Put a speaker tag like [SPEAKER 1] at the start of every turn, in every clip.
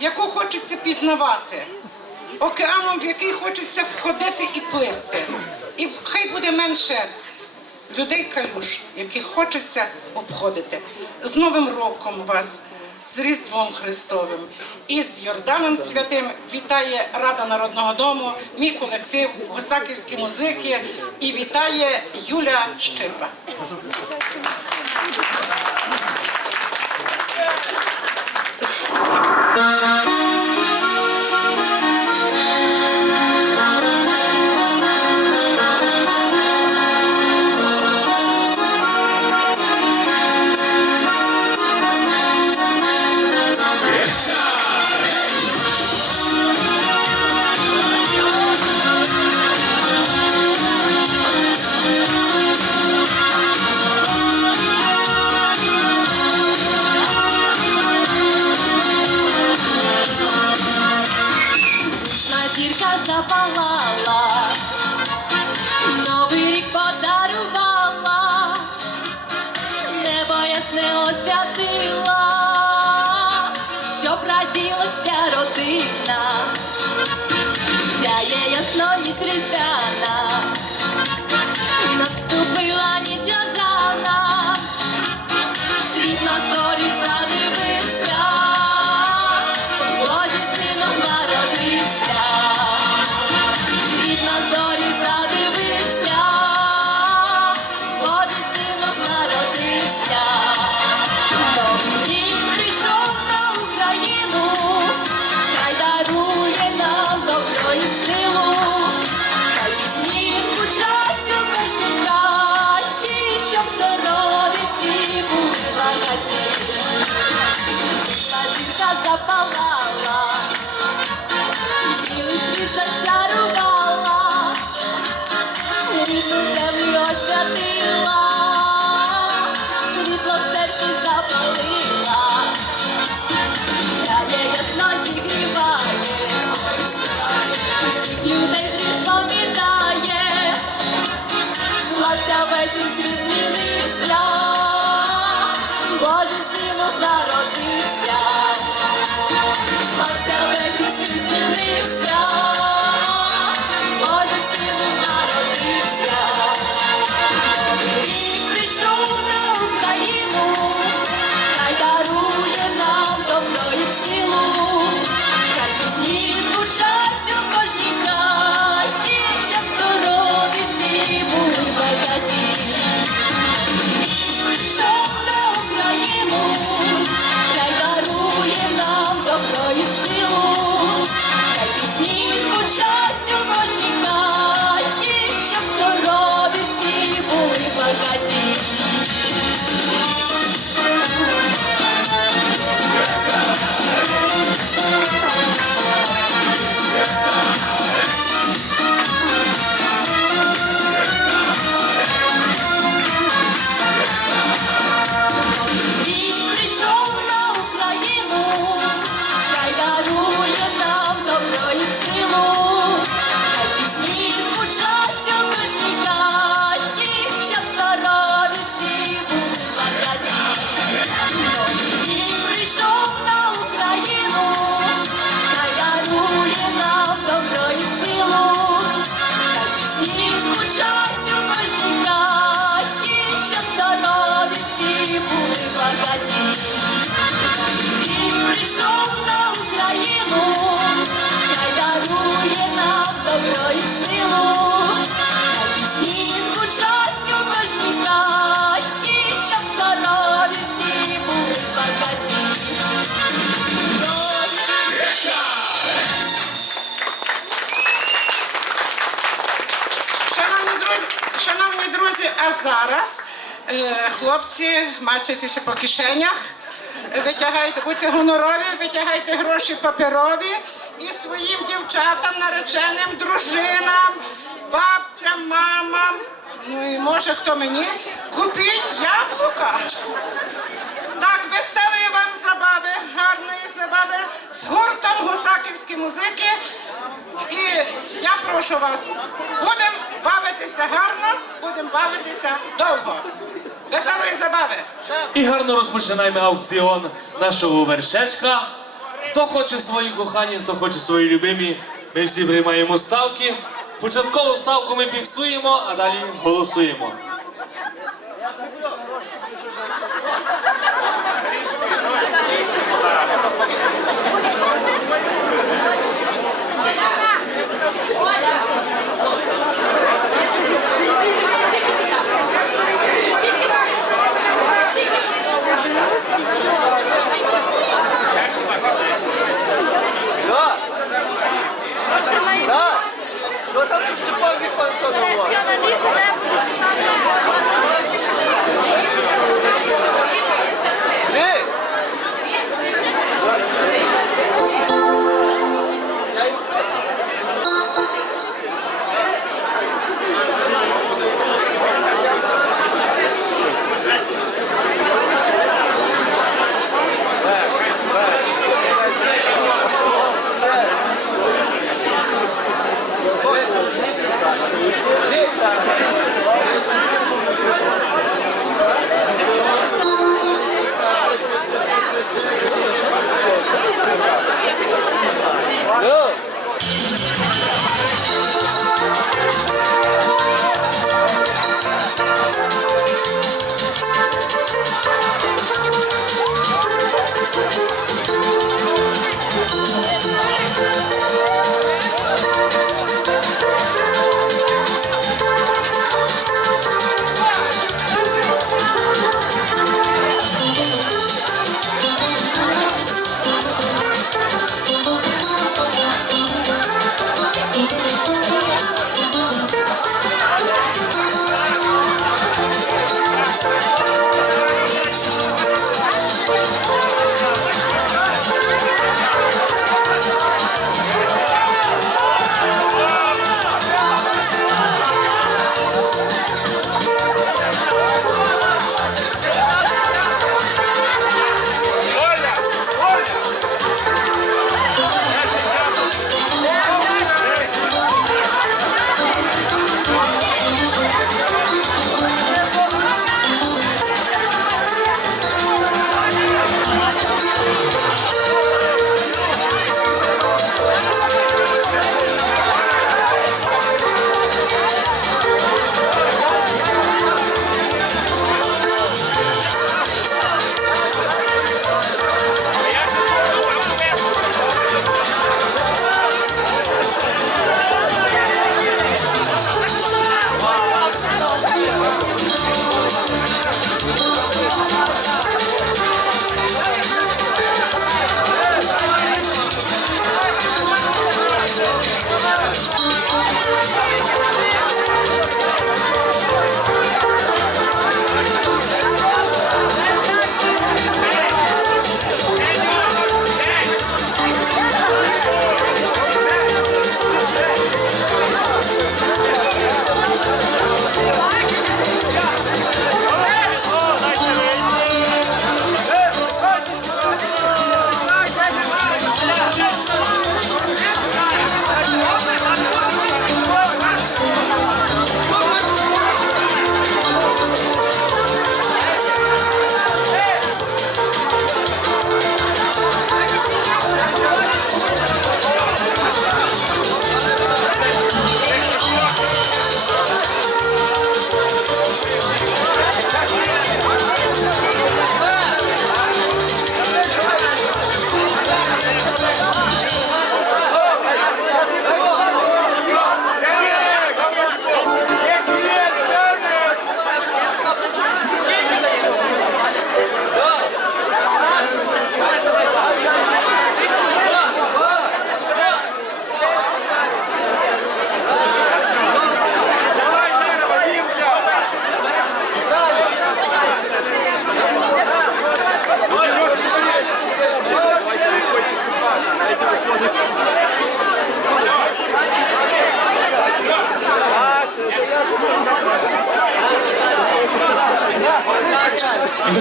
[SPEAKER 1] яку хочеться пізнавати, океаном, в який хочеться входити і плисти. І хай буде менше людей калюш, яких хочеться обходити. З Новим роком вас, з Різдвом Христовим і з Йорданом Святим вітає Рада Народного дому, мій колектив, гусаківські музики і вітає Юля Щирба.
[SPEAKER 2] Thank you. родина, сяє ясно ніч різдвяна.
[SPEAKER 1] народи. Е, хлопці, мацайтеся по кишенях, витягайте, будьте гонорові, витягайте гроші паперові і своїм дівчатам, нареченим, дружинам, бабцям, мамам. Ну і може хто мені купіть яблука. Так, веселої вам забави, гарної забави з гуртом гусаківські музики. І я прошу вас, будемо бавитися гарно, будемо бавитися довго. Веселої забави!
[SPEAKER 3] І гарно розпочинаємо аукціон нашого вершечка. Хто хоче свої кохані, хто хоче свої любимі, ми всі приймаємо ставки. Початкову ставку ми фіксуємо, а далі голосуємо.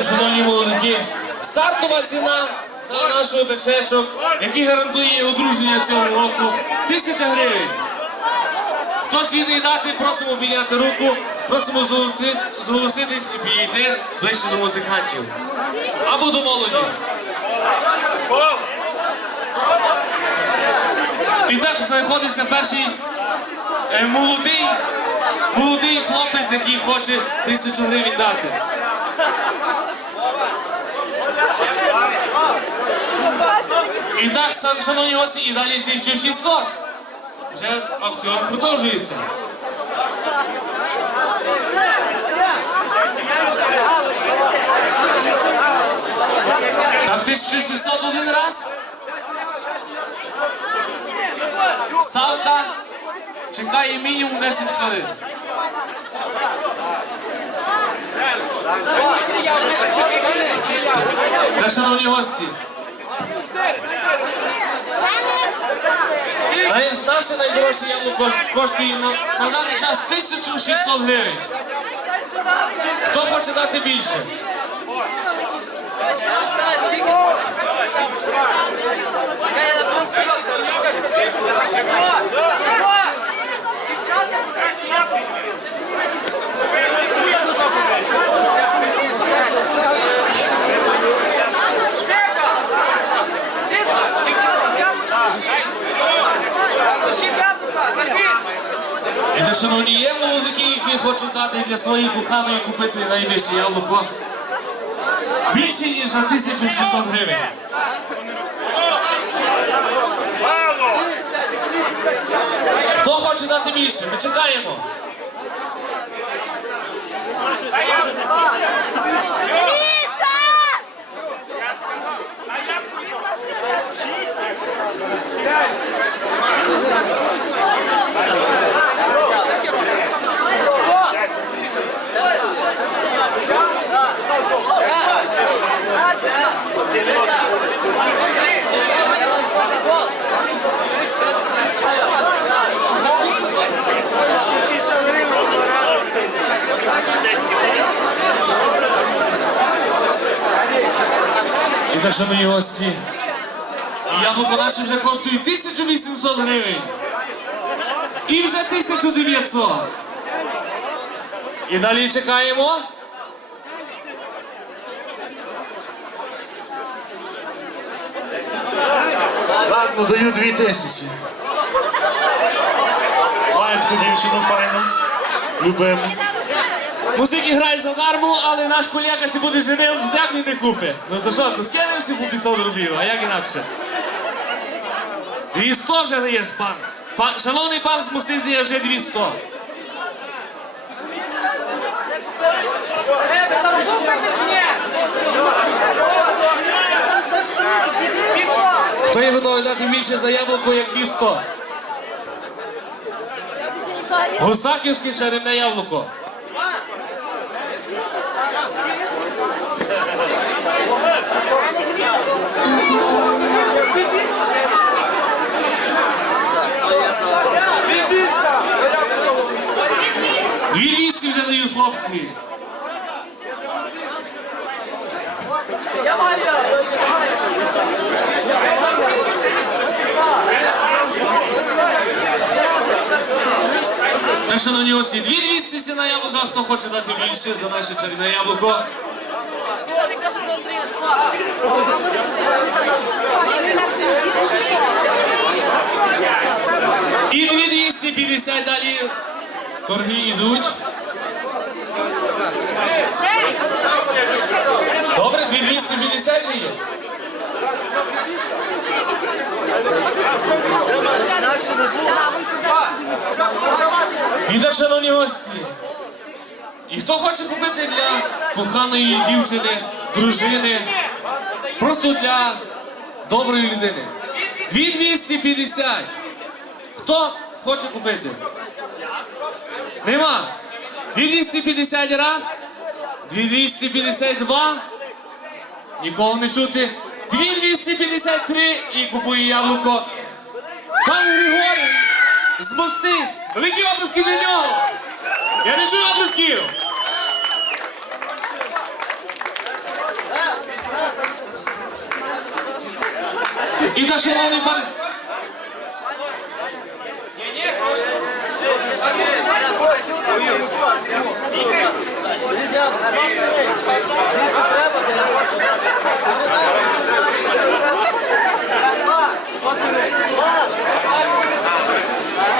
[SPEAKER 3] Шановні молодики, стартова ціна за нашого вершечок, який гарантує одруження цього року, тисяча гривень. Хтось вільний дати, просимо підняти руку, просимо зголоситись і підійти ближче до музикантів. Або до молоді. І так знаходиться перший е, молодий, молодий хлопець, який хоче тисячу гривень дати. І так, шановні гості, і далі 1600. Вже аукціон продовжується. Так, 1600 один раз. Ставка чекає мінімум 10 хвилин. Так, шановні гості. Наше найдорожче яблуко коштує на, даний час 1600 гривень. Хто хоче дати більше? І так, шановні, є молодики, які хочуть дати для своєї коханої купити найбільше яблуко. Більше, ніж за 1600 гривень. Хто хоче дати більше? Ми чекаємо. І так, шановні гості, яблуко наше вже коштує 1800 гривень. І вже 1900. І далі чекаємо.
[SPEAKER 4] Ладно, даю дві тисячі. Маю таку дівчину файну. Любимо.
[SPEAKER 3] Музики за дарму, але наш колега ще буде живим, то так не купить. Ну то що, то скинемося по 500 рублів, а як інакше? 200 вже даєш, пан. пан. Шановний пан з Мостиці, я вже 200. Хто є готовий дати більше за яблуко, як 200? Гусаківське чарівне яблуко. Дві 200 вже дають хлопці. Так, шановні гості, дві 200 сі на яблука, хто хоче дати більше за наше чарівне яблуко. І дві 250 далі. Торги йдуть. Добре, дві 250 же є. І шановні гості. І хто хоче купити для коханої дівчини, дружини, просто для доброї людини. 2250. Хто хоче купити? Нема. 2250 раз. 2252. Нікого не чути. 2253 і купує яблуко. Пан Григорій змостись. Великі оплески для нього. Я не чую оплесків. І так, шановний пане...
[SPEAKER 5] Треба,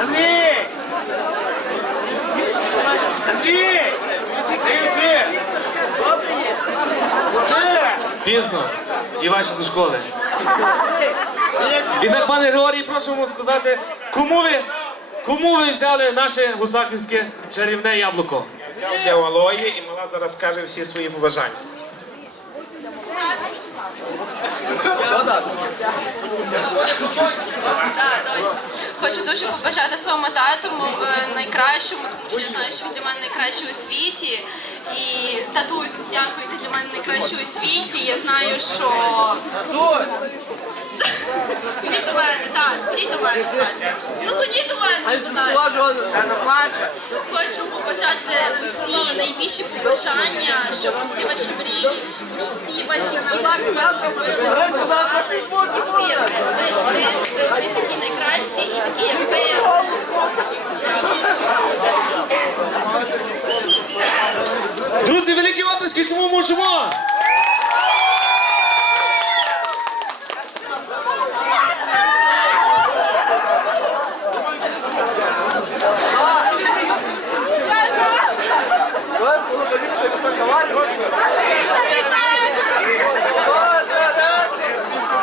[SPEAKER 5] Андрій! Андрій! Ти, ти!
[SPEAKER 3] Пізно. І ваші до школи. І так, пане Григорій, просимо сказати, кому ви, кому ви взяли наше гусаківське чарівне яблуко?
[SPEAKER 6] Взяв для Валої і мала зараз скаже всі свої побажання.
[SPEAKER 7] Хочу дуже побажати своєму тату е, найкращому, тому що я знаю, що він для мене найкращий у світі. І татусь, дякую, ти для мене найкращий у світі. Я знаю, що. Ходіть до мене, так, ходіть до мене, будь ласка. Ну ходіть до мене, будь ласка. Хочу побажати усі найбільші побажання, щоб усі ваші мрії, усі ваші мрії вас побажали. І повірте, ви один, ви один такий найкращий і такий, як ви.
[SPEAKER 3] Друзі, великі оплески, чому можемо?